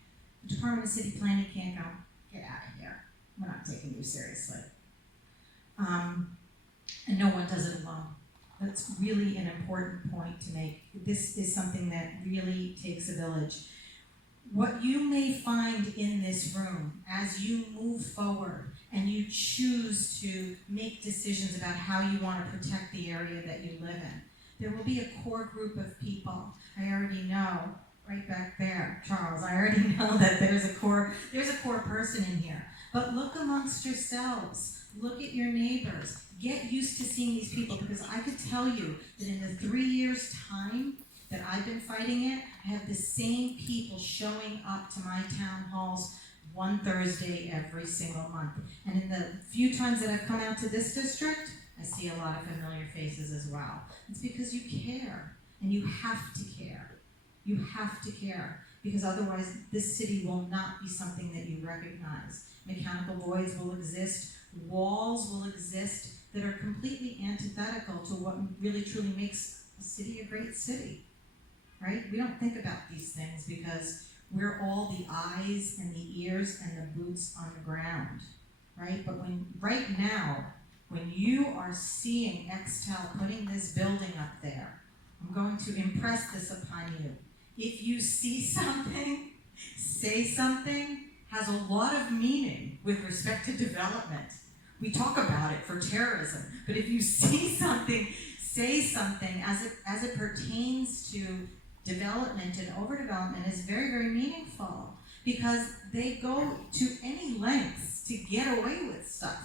The Department of City Planning can't go, get out of here. We're not taking you seriously. And no one does it alone. That's really an important point to make. This is something that really takes a village. What you may find in this room as you move forward and you choose to make decisions about how you want to protect the area that you live in, there will be a core group of people. I already know, right back there, Charles, I already know that there's a core person in here. But look amongst yourselves. Look at your neighbors. Get used to seeing these people, because I could tell you that in the 3 years' time that I've been fighting it, I have the same people showing up to my town halls one Thursday every single month. And in the few times that I've come out to this district, I see a lot of familiar faces as well. It's because you care, and you have to care. You have to care, because otherwise this city will not be something that you recognize. Mechanical voids will exist, walls will exist that are completely antithetical to what really truly makes a city a great city, right? We don't think about these things because we're all the eyes and the ears and the boots on the ground, right? But right now, when you are seeing Extel putting this building up there, I'm going to impress this upon you. If you see something, say something, has a lot of meaning with respect to development. We talk about it for terrorism, but if you see something, say something as it pertains to development and overdevelopment is very, very meaningful, because they go to any lengths to get away with stuff,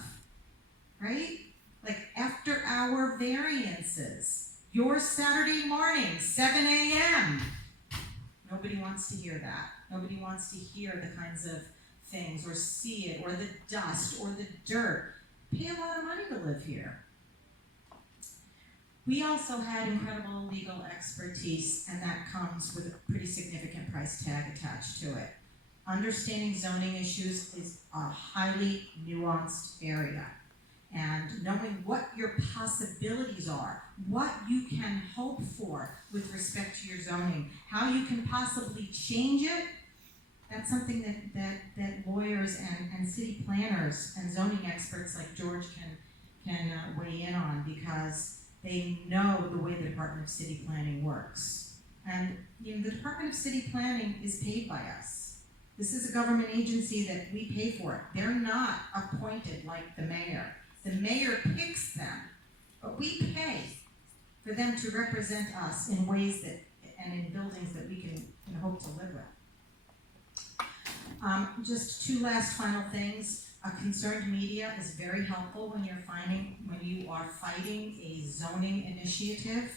right? Like after hour variances, your Saturday morning, 7 a.m. Nobody wants to hear that. Nobody wants to hear the kinds of things or see it, or the dust or the dirt. Pay a lot of money to live here. We also had incredible legal expertise, and that comes with a pretty significant price tag attached to it. Understanding zoning issues is a highly nuanced area, and knowing what your possibilities are, what you can hope for with respect to your zoning, how you can possibly change it, that's something that lawyers and city planners and zoning experts like George can weigh in on, because they know the way the Department of City Planning works. And the Department of City Planning is paid by us. This is a government agency that we pay for it. They're not appointed like the mayor. The mayor picks them, but we pay for them to represent us in ways that, and in buildings that we can hope to live with. Just two last final things. A concerned media is very helpful when you are fighting a zoning initiative.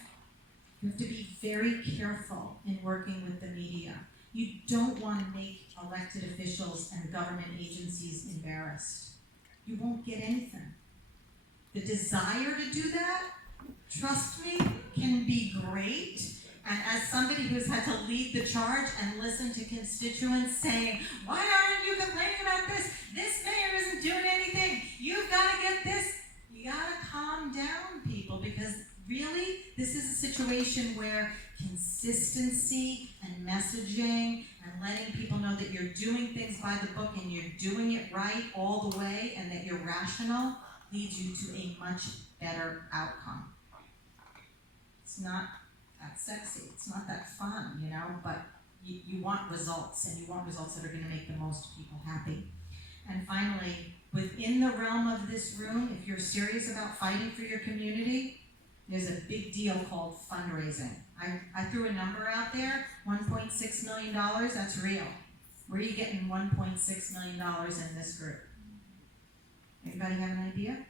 You have to be very careful in working with the media. You don't want to make elected officials and government agencies embarrassed. You won't get anything. The desire to do that, trust me, can be great. And as somebody who's had to lead the charge and listen to constituents saying, why aren't you complaining about this? This mayor isn't doing anything. You've got to get this. You got to calm down, people, because really, this is a situation where consistency and messaging and letting people know that you're doing things by the book and you're doing it right all the way and that you're rational leads you to a much better outcome. It's not that sexy, it's not that fun, but you want results, and you want results that are going to make the most people happy. And finally, within the realm of this room, if you're serious about fighting for your community, there's a big deal called fundraising. I threw a number out there, $1.6 million, that's real. Where are you getting $1.6 million in this group? Anybody have an idea?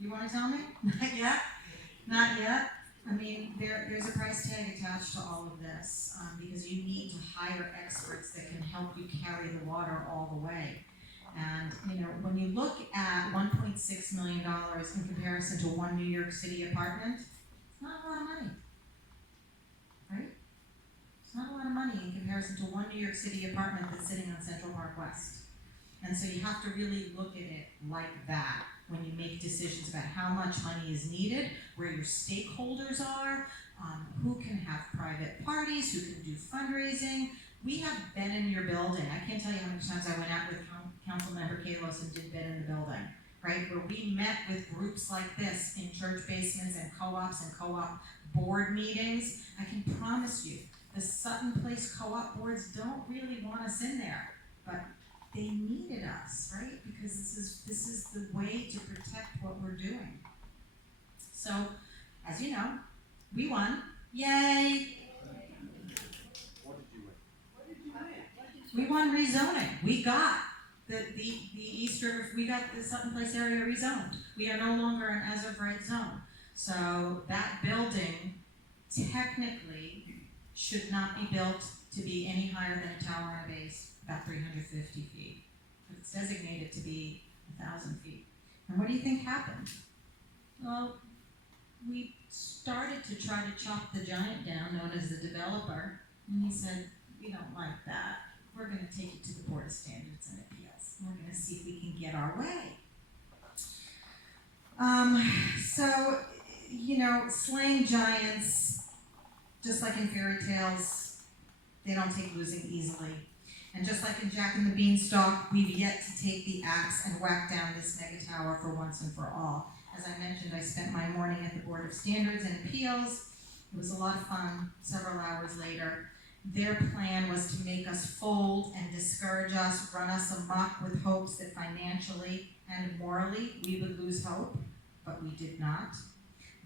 You want to tell me? Not yet? Not yet? I mean, there's a price tag attached to all of this, because you need to hire experts that can help you carry the water all the way. And, when you look at $1.6 million in comparison to one New York City apartment, it's not a lot of money, right? It's not a lot of money in comparison to one New York City apartment that's sitting on Central Park West. And so you have to really look at it like that when you make decisions about how much money is needed, where your stakeholders are, who can have private parties, who can do fundraising. We have been in your building. I can't tell you how many times I went out with Councilmember Kalos and did Ben in the building, right? Where we met with groups like this in church basements and co-ops and co-op board meetings. I can promise you, the Sutton Place co-op boards don't really want us in there, but they needed us, right? Because this is the way to protect what we're doing. So, as you know, we won. Yay! What did you win? We won rezoning. We got the East River, we got the Sutton Place area rezoned. We are no longer an as of right zone. So that building technically should not be built to be any higher than a tower and a base, about 350 feet. But it's designated to be 1,000 feet. And what do you think happened? Well, we started to try to chop the giant down, known as the developer, and he said, we don't like that. We're going to take it to the Board of Standards and Appeals. We're going to see if we can get our way. Slaying giants, just like in fairy tales, they don't take losing easily. And just like in Jack and the Beanstalk, we've yet to take the axe and whack down this mega tower for once and for all. As I mentioned, I spent my morning at the Board of Standards and Appeals. It was a lot of fun several hours later. Their plan was to make us fold and discourage us, run us amok with hopes that financially and morally we would lose hope, but we did not.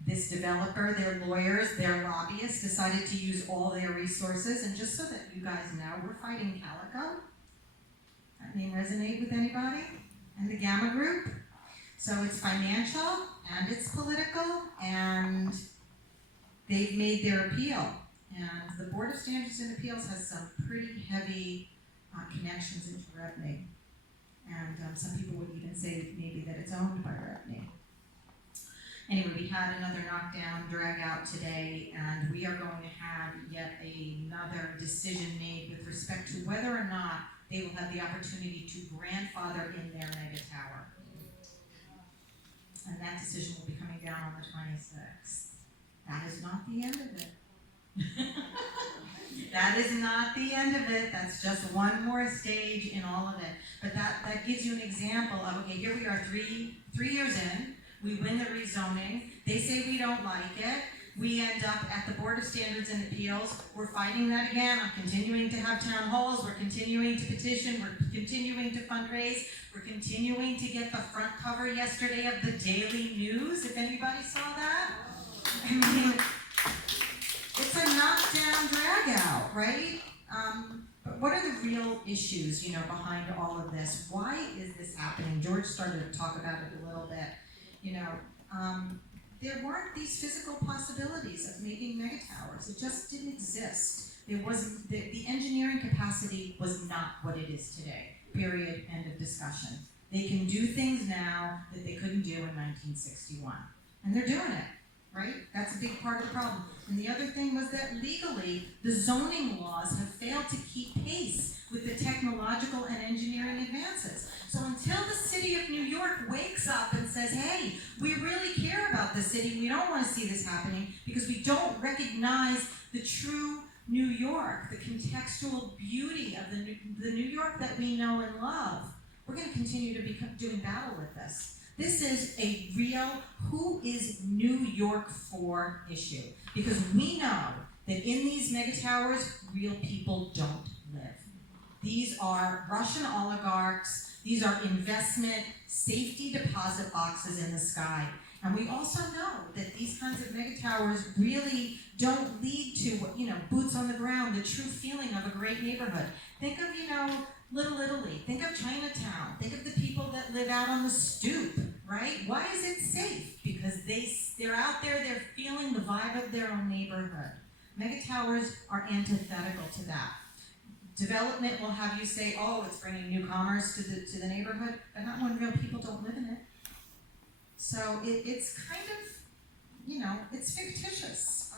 This developer, their lawyers, their lobbyists decided to use all their resources, and just so that you guys know, we're fighting Calico. That name resonate with anybody? And the Gamma Group? So it's financial, and it's political, and they've made their appeal. And the Board of Standards and Appeals has some pretty heavy connections into REBNY. And some people would even say maybe that it's owned by REBNY. Anyway, we had another knockdown, drag out today, and we are going to have yet another decision made with respect to whether or not they will have the opportunity to grandfather in their mega tower. And that decision will be coming down on the 26th. That is not the end of it. That is not the end of it. That's just one more stage in all of it. But that gives you an example of, okay, here we are 3 years in. We win the rezoning. They say we don't like it. We end up at the Board of Standards and Appeals. We're fighting that again. I'm continuing to have town halls. We're continuing to petition. We're continuing to fundraise. We're continuing to get the front cover yesterday of the Daily News, if anybody saw that. I mean, a knockdown drag out, right? But what are the real issues, behind all of this? Why is this happening? George started to talk about it a little bit. There weren't these physical possibilities of making mega towers. It just didn't exist. There wasn't, the engineering capacity was not what it is today. Period, end of discussion. They can do things now that they couldn't do in 1961. And they're doing it, right? That's a big part of the problem. And the other thing was that legally, the zoning laws have failed to keep pace with the technological and engineering advances. So until the city of New York wakes up and says, hey, we really care about the city, we don't want to see this happening because we don't recognize the true New York, the contextual beauty of the New York that we know and love, we're going to continue to be doing battle with this. This is a real who is New York for issue because we know that in these mega towers, real people don't live. These are Russian oligarchs. These are investment safety deposit boxes in the sky. And we also know that these kinds of mega towers really don't lead to, boots on the ground, the true feeling of a great neighborhood. Think of, Little Italy. Think of Chinatown. Think of the people that live out on the stoop, right? Why is it safe? Because they're out there, they're feeling the vibe of their own neighborhood. Mega towers are antithetical to that. Development will have you say, oh, it's bringing new commerce to the neighborhood, but not when real people don't live in it. So it's kind of, it's fictitious.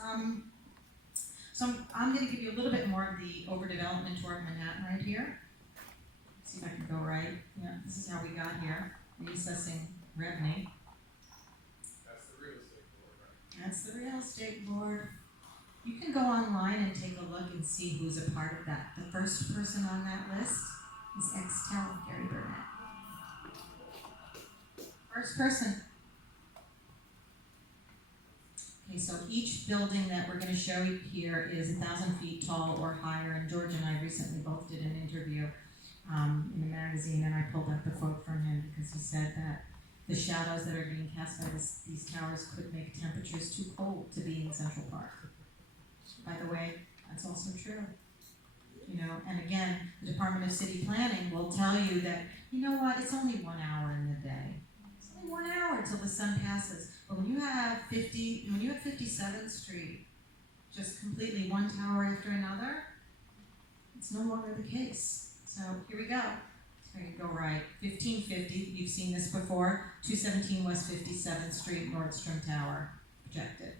So I'm going to give you a little bit more of the overdevelopment tour of Manhattan right here. See if I can go right. Yeah, this is how we got here. Reassessing revenue. That's the real estate board, right? That's the real estate board. You can go online and take a look and see who's a part of that. The first person on that list is ex-Tel Gary Burnett. First person. Okay, so each building that we're going to show you here is 1,000 feet tall or higher, and George and I recently both did an interview in a magazine, and I pulled up the quote from him because he said that the shadows that are being cast by these towers could make temperatures too cold to be in Central Park. By the way, that's also true. And again, the Department of City Planning will tell you that, it's only 1 hour in the day. It's only 1 hour till the sun passes. But when you have 57th Street, just completely one tower after another, it's no longer the case. So here we go. So you go right. 1550, you've seen this before. 217 West 57th Street, Nordstrom Tower, projected.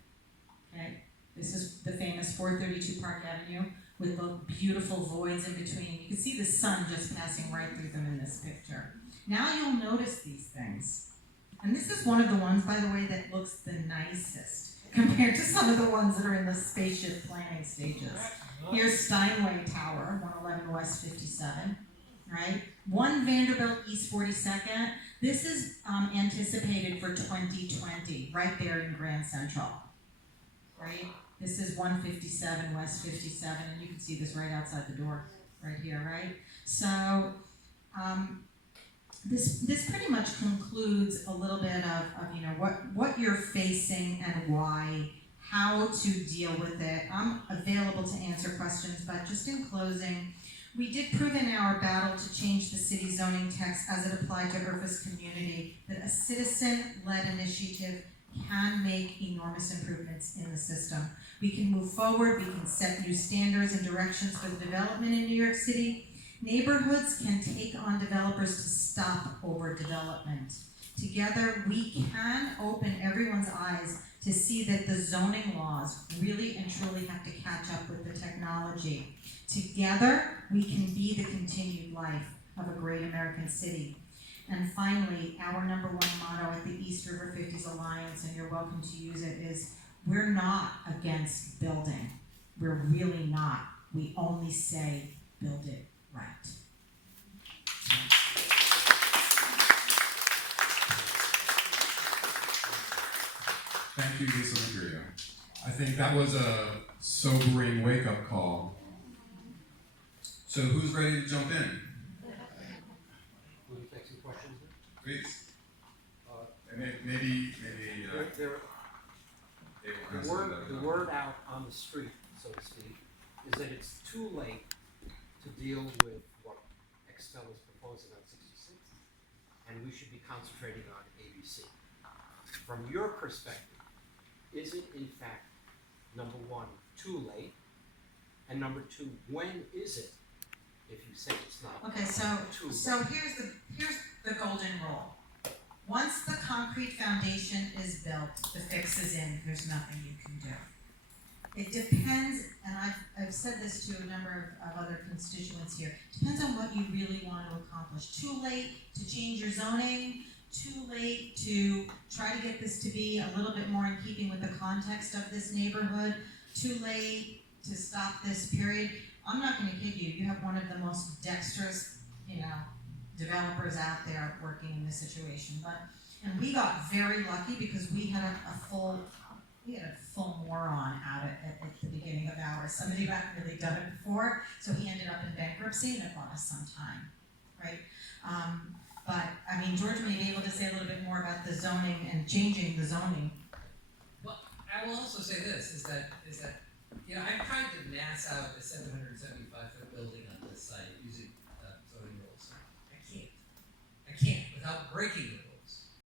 Okay, this is the famous 432 Park Avenue with the beautiful voids in between. You can see the sun just passing right through them in this picture. Now you'll notice these things. And this is one of the ones, by the way, that looks the nicest compared to some of the ones that are in the spaceship planning stages. Here's Steinway Tower, 111 West 57, right? 1 Vanderbilt East 42nd. This is anticipated for 2020, right there in Grand Central, right? This is 157 West 57, and you can see this right outside the door, right here, right? So, This pretty much concludes a little bit of what you're facing and why, how to deal with it. I'm available to answer questions, but just in closing, we did prove in our battle to change the city zoning text as it applied to Urfa's community that a citizen-led initiative can make enormous improvements in the system. We can move forward, we can set new standards and directions for the development in New York City. Neighborhoods can take on developers to stop overdevelopment. Together, we can open everyone's eyes to see that the zoning laws really and truly have to catch up with the technology. Together, we can be the continued life of a great American city. And finally, our number one motto at the East River 50s Alliance, and you're welcome to use it, is we're not against building. We're really not. We only say build it right. Thank you, Lisa Mercurio. I think that was a sobering wake-up call. So who's ready to jump in? Will you take some questions then? Please. And maybe There, Dave will answer the that. word out on the street, so so to speak, is that it's too late to deal with what Excel is proposing on 66, and we should be concentrating on ABC. From your perspective, is it in fact, number one, too late? And number two, when is it, if you say it's not Okay, too so late? here's the golden rule. Once the concrete foundation is built, the fix is in, there's nothing you can do. It depends, and I've said this to a number of other constituents here, depends on what you really want to accomplish. Too late to change your zoning, too late to try to get this to be a little bit more in keeping with the context of this neighborhood, too late to stop this period. I'm not gonna kid you, you have one of the most dexterous, developers out there working in this situation, and we got very lucky because we had a full moron out at the beginning of ours. Somebody who hadn't really done it before, so he ended up in bankruptcy and it bought us some time, right? But, George may be able to say a little bit more about the zoning and changing the zoning. Well, I will also say this, is that, I've tried to mass out a 775-foot building on this site using zoning rules. I can't, without breaking them.